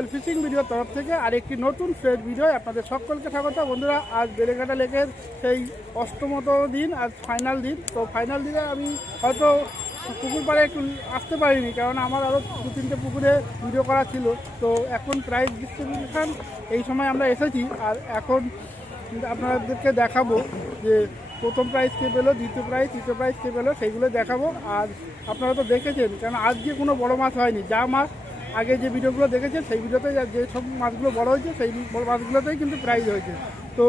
উজ্জ্বল fishing ভিডিওর তরফ থেকে আরেকটি নতুন ফ্রেশ ভিডিও আপনাদের সকলকে স্বাগত। বন্ধুরা, আজ বেলেঘাটা লেকের সেই অষ্টমত দিন, আজ ফাইনাল দিন। তো ফাইনাল দিনে আমি হয়তো পুকুর পাড়ে একটু আসতে পারিনি, কারণ আমার আরও দু তিনটে পুকুরে ভিডিও করা ছিল। তো এখন প্রাইজ ডিস্ট্রিবিউশন এই সময় আমরা এসেছি, আর এখন আপনাদেরকে দেখাবো যে প্রথম প্রাইজ কে পেল, দ্বিতীয় প্রাইজ তৃতীয় প্রাইজ কে পেল, সেইগুলো দেখাবো। আর আপনারা তো দেখেছেন, কারণ আজকে কোনো বড় মাছ হয়নি। যা মাছ আগে যে ভিডিওগুলো দেখেছেন সেই ভিডিওতে যা- যে সব মাছগুলো বড় হয়েছে সেই বড় মাছগুলোতেই কিন্তু প্রাইজ হয়েছে তো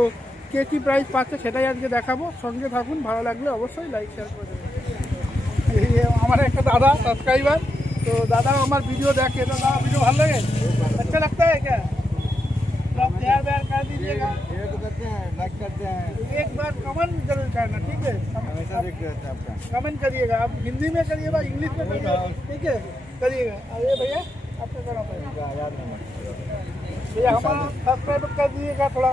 কে কী প্রাইজ পাচ্ছে সেটাই আজকে দেখাবো সঙ্গে থাকুন ভালো লাগলে অবশ্যই লাইক শেয়ার করে দেবেন এই যে আমার একটা দাদা সাবস্ক্রাইবার তো দাদা আমার ভিডিও দেখে তো দাদা ভিডিও ভালো লাগে अच्छा लगता है क्या तो आप प्यार व्यार कर दीजिएगा ये तो करते हैं लाइक करते हैं एक बार कमेंट जरूर करना ठीक है हमेशा देखते रहते हैं आपका कमेंट करिएगा आप हिंदी में करिएगा इंग्लिश में करिएगा ठीक है करिएगा अरे भैया थोड़ा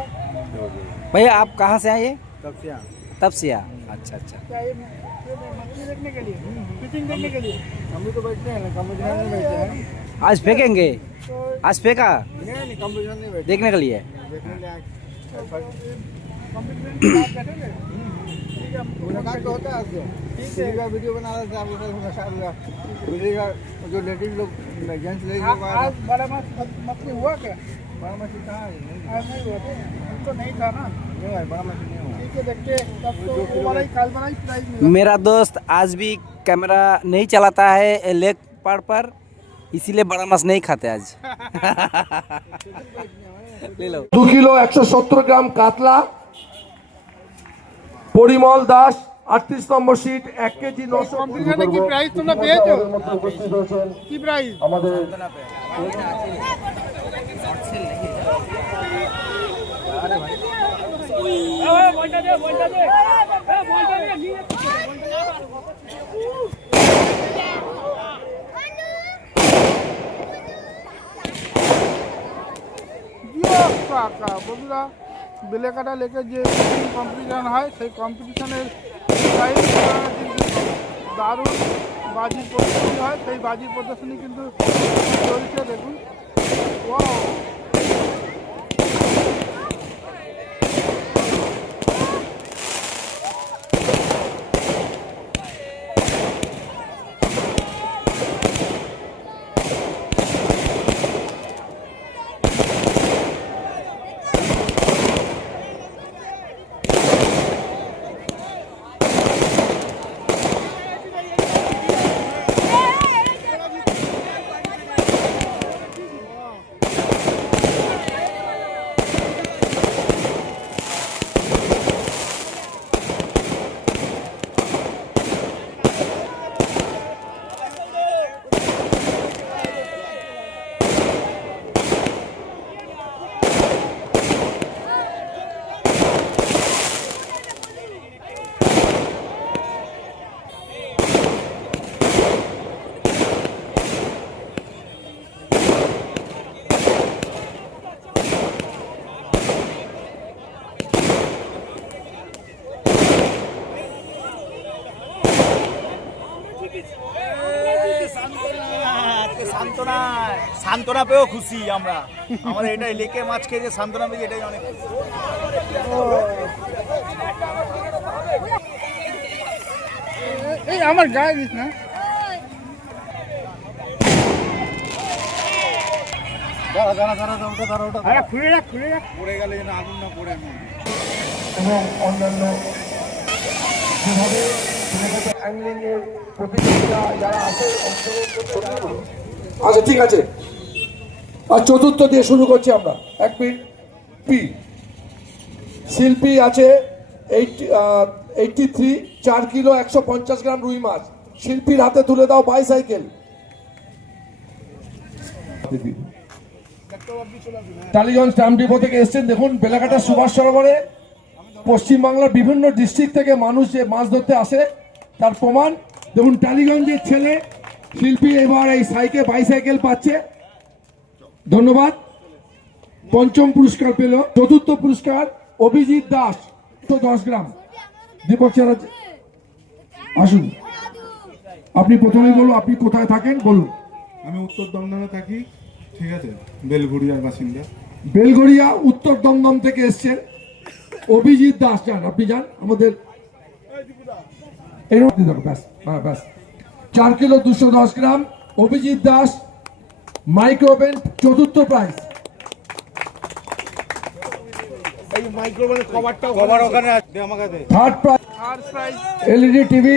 भैया आप कहाँ से आए तब से आ अच्छा अच्छा। तो बैठते आज फेंकेंगे? आज फेंका? देखने के लिए? होता है वीडियो बना रहे थे आप जो लेडीज़ लोग जेंट्स लेडीज लोग आ- आए आज बड़ा माछ मछली हुआ क्या बड़ा मछली कहाँ है नहीं आज नहीं हुआ था हमको नहीं था ना नहीं भाई बड़ा मछली नहीं हुआ ठीक है देखते हैं, तब तो वो वाला ही काल वाला ही प्राइस मिला मेरा दोस्त आज भी कैमरा नहीं चलाता है लेक पार पर इसीलिए बड़ा माछ नहीं खाते आज ले लो দু কিলো একশো সত্তর গ্রাম কাতলা পরিমল দাস আটত্রিশ নম্বর সিট এক কেজি নশো কি প্রাইস তোমরা পেয়েছ? কি প্রাইস আমাদের জিও কাকা বন্ধুরা বেলেকাটা লেকে যে কম্পিটিশন হয় সেই কম্পিটিশনের কিন্তু দারুণ বাজির প্রদর্শনী হয় সেই বাজির প্রদর্শনী কিন্তু চলছে দেখুন Wow! আজকে সান্ত্বনা সান্ত্বনা পেয়েও খুশি আমরা। আমাদের এটাই লেকে মাছ খেয়ে যে সান্ত্বনা পেয়েছি এটাই অনেক খুশি। এই আমার গায়ে দিস না। দাঁড়া দাঁড়া দাঁড়া দাঁড়া ওটা দাঁড়া ওটা আরে খুলে রাখ খুলে রাখ। পড়ে গেলে যেন আগুন পড়ে। আমি এবং অন্যান্য যেভাবে অ্যাংলিং এর প্রতিযোগিতা যারা আছে অংশগ্রহণ করতে চায়। আচ্ছা ঠিক আছে। আর চতুর্থ দিয়ে শুরু করছি আমরা। এক মিনিট, পি। শিল্পী আছে এইটটি থ্রি চার কিলো একশো পঞ্চাশ গ্রাম রুই মাছ। শিল্পীর হাতে তুলে দাও বাইসাইকেল টালিগঞ্জ স্ট্যাম্প ডিপো থেকে এসছেন, দেখুন, বেলাঘাটা সুভাষ সরোবরে। পশ্চিমবাংলার বিভিন্ন ডিস্ট্রিক্ট থেকে মানুষ যে মাছ ধরতে আসে, তার প্রমাণ, দেখুন, টালিগঞ্জের ছেলে, শিল্পী এবার এই সাইকেল বাইসাইকেল পাচ্ছে। ধন্যবাদ। পঞ্চম পুরস্কার পেল চতুর্থ পুরস্কার অভিজিৎ দাস দশ গ্রাম। দীপক চ্যাটার্জি আসুন। আপনি প্রথমে বলুন আপনি কোথায় থাকেন বলুন। আমি উত্তর দমদমে থাকি ঠিক আছে? বেলঘড়িয়ার বাসিন্দা। বেলগড়িয়া উত্তর দমদম থেকে এসছেন অভিজিৎ দাস যান আপনি যান আমাদের ব্যাস হ্যাঁ ব্যাস। চার কিলো দুশো দশ gram Abhijit Das microwave oven চতুর্থ prize. Third prize LED TV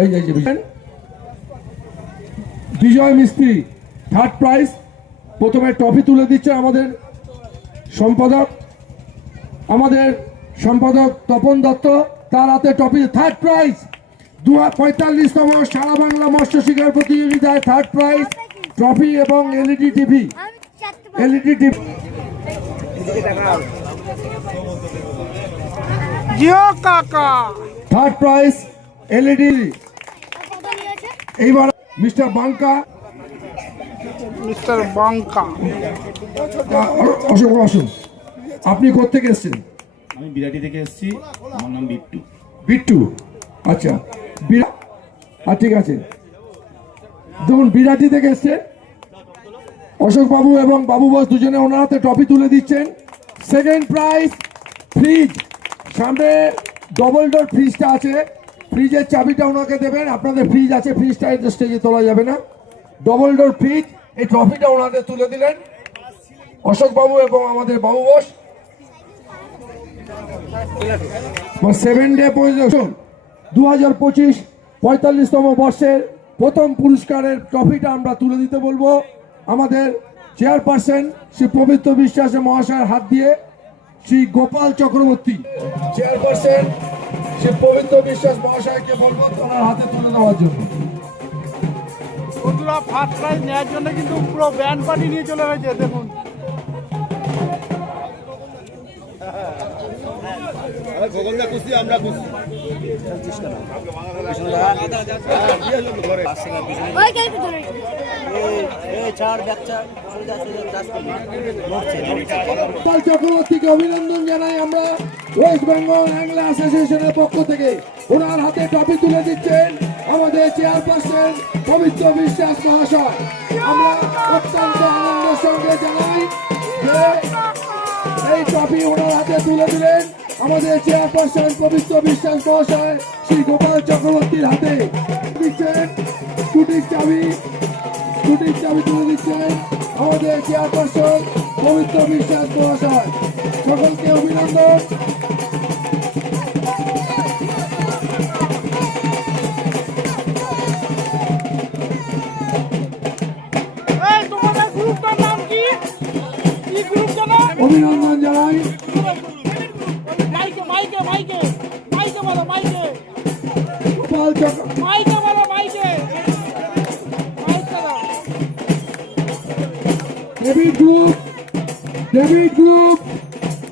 এই যে বিজয়। বিজয় মিস্ত্রি থার্ড প্রাইজ প্রথমে ট্রফি তুলে দিচ্ছে আমাদের সম্পাদক। আমাদের সম্পাদক তপন দত্ত তার হাতে ট্রফি থার্ড প্রাইজ দু হাজার পঁয়তাল্লিশতম সারা বাংলা মৎস্য শিকার প্রতিযোগিতায় থার্ড প্রাইজ ট্রফি এবং এলইডি টিভি। এলইডি টিভি জিও কাকা। থার্ড প্রাইজ এলইডি এইবার মিস্টার বাঙ্কা মিস্টার বাঙ্কা অশোক অশোক আপনি কোথেকে এসেছেন? আমি বিরাটি থেকে এসেছি। আমার নাম বিট্টু। বিট্টু। আচ্ছা বিরা আর ঠিক আছে। দেখুন, বিরাটি থেকে এসছেন অশোক বাবু এবং বাবু বস দুজনে ওনার হাতে ট্রফি তুলে দিচ্ছেন। সেকেন্ড প্রাইজ ফ্রিজ সামনে ডবল ডোর ফ্রিজটা আছে। ফ্রিজের চাবিটা ওনাকে দেবেন। আপনাদের ফ্রিজ আছে ফ্রিজটা স্টেজে তোলা যাবে না। ডবল ডোর ফ্রিজ এই ট্রফিটা ওনাদের তুলে দিলেন। অশোক বাবু এবং আমাদের বাবু বস। সেভেন ডে পরিদর্শন দু হাজার পঁচিশ পঁয়তাল্লিশতম বর্ষের প্রথম পুরস্কারের ট্রফিটা আমরা তুলে দিতে বলব। আমাদের চেয়ারপারসন শ্রী পবিত্র বিশ্বাস মহাশয়ের হাত দিয়ে শ্রী গোপাল চক্রবর্তী। চেয়ারপারসন শ্রী পবিত্র বিশ্বাস মহাশয়কে বলব তোমার হাতে তুলে দেওয়ার জন্য। ফার্স্ট প্রাইজ নেওয়ার জন্য কিন্তু পুরো ব্যান্ড পার্টি নিয়ে চলে হয়েছে দেখুন। অভিনন্দন জানাই আমরা ওয়েস্ট বেঙ্গল অ্যাংলা অ্যাসোসিয়েশনের পক্ষ থেকে। ওনার হাতে ট্রফি তুলে দিচ্ছেন আমাদের চেয়ারপারসন পবিত্র বিশ্বাস মহাশয়। আমরা অত্যন্ত আনন্দের সঙ্গে জানাই এই ট্রফি ওনার হাতে তুলে দিলেন। আমাদের চেয়ারপারসন পবিত্র বিশ্বাস মহাশয় শ্রী গোপাল চক্রবর্তীর হাতে। দিচ্ছেন স্কুটির চাবি স্কুটির চাবি তুলে দিচ্ছেন আমাদের চেয়ারপারসন পবিত্র বিশ্বাস মহাশয়। সকলকে অভিনন্দন। অভিনন্দন জানাই। মাইকে মাইকে মাইকে মাইকে বলো মাইকে। মাইকে বলো মাইকে। David group David group.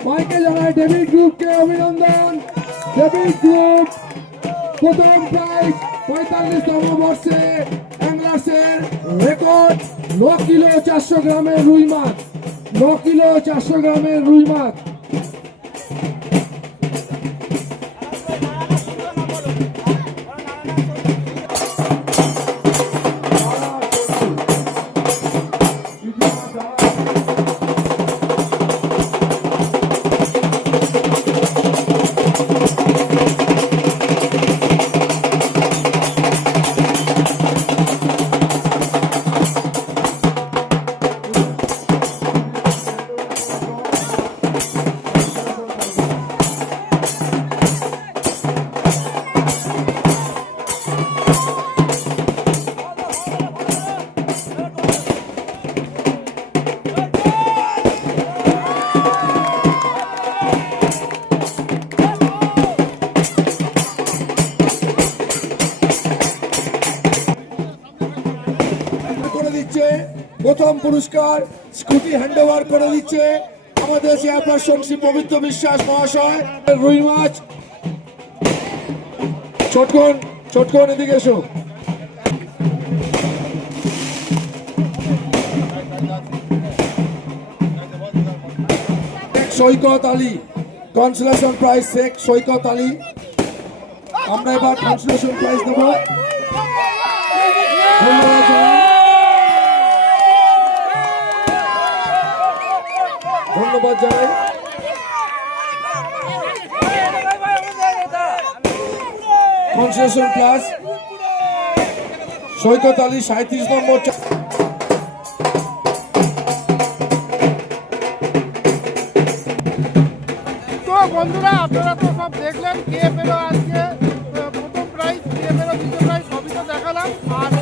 মাইকে জানাই ডেভিড গ্রুপকে অভিনন্দন। ডেভিড গ্রুপ প্রথম প্রাইজ পঁয়তাল্লিশতম বর্ষে রেকর্ড। ন কিলো চারশো গ্রামের রুই মাছ ন কিলো চারশো গ্রামের রুই মাছ। প্রথম পুরস্কার স্কুটি হ্যান্ড ওভার করে দিচ্ছে আমাদের চেয়ারপারসন শ্রী পবিত্র বিশ্বাস মহাশয়। রুই মাছ। ছোটকন ছোটকন এদিকে এসো। Saikat Ali consolation prize Sheikh Saikat Ali. আমরা এবার কনসুলেশন প্রাইজ দেবো। ধন্যবাদ ধন্যবাদ জানাই। কনসেশন ক্লাস সৈকত আলী সাঁত্রিশ নম্বর তো বন্ধুরা, আপনারা তো সব দেখলেন, কে পেল আজকে প্রথম প্রাইজ কে পেল দ্বিতীয় প্রাইজ সবই তো দেখালাম। আর